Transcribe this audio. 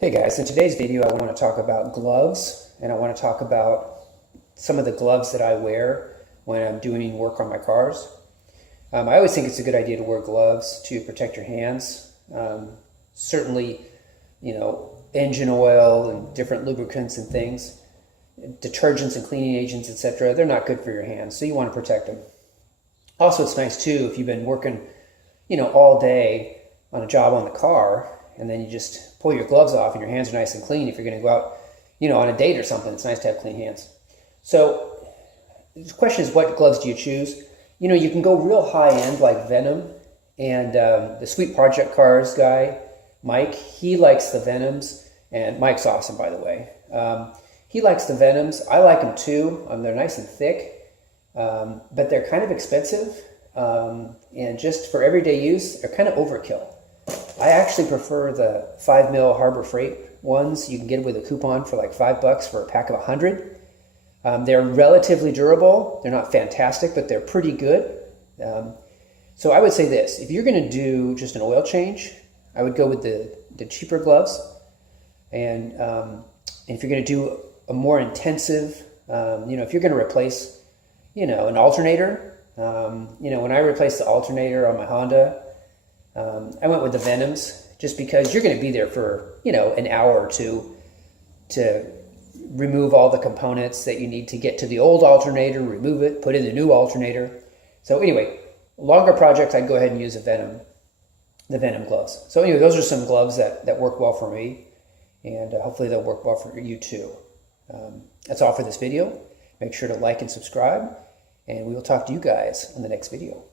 Hey guys, in today's video I want to talk about gloves, and I want to talk about some of the gloves that I wear when I'm doing work on my cars. I always think it's a good idea to wear gloves to protect your hands. Certainly, engine oil and different lubricants and things, detergents and cleaning agents, etc., they're not good for your hands, so you want to protect them. Also, it's nice too if you've been working, all day on a job on the car, and then you just pull your gloves off and your hands are nice and clean. If you're going to go out, on a date or something, it's nice to have clean hands. So the question is, what gloves do you choose? You can go real high end like Venom, and the Sweet Project Cars guy, Mike, he likes the Venoms, and Mike's awesome, by the way. He likes the Venoms. I like them too. They're nice and thick, but they're kind of expensive, and just for everyday use, they're kind of overkill. I actually prefer the 5 mil Harbor Freight ones. You can get with a coupon for like $5 for a pack of 100. They're relatively durable. They're not fantastic, but they're pretty good. So I would say this: if you're going to do just an oil change, I would go with the cheaper gloves. And if you're going to do a more intensive, if you're going to replace, an alternator, when I replaced the alternator on my Honda, I went with the Venoms just because you're going to be there for, an hour or two to remove all the components that you need to get to the old alternator, remove it, put in the new alternator. So anyway, longer projects, I'd go ahead and use the Venom gloves. So anyway, those are some gloves that work well for me, and hopefully they'll work well for you too. That's all for this video. Make sure to like and subscribe, and we will talk to you guys in the next video.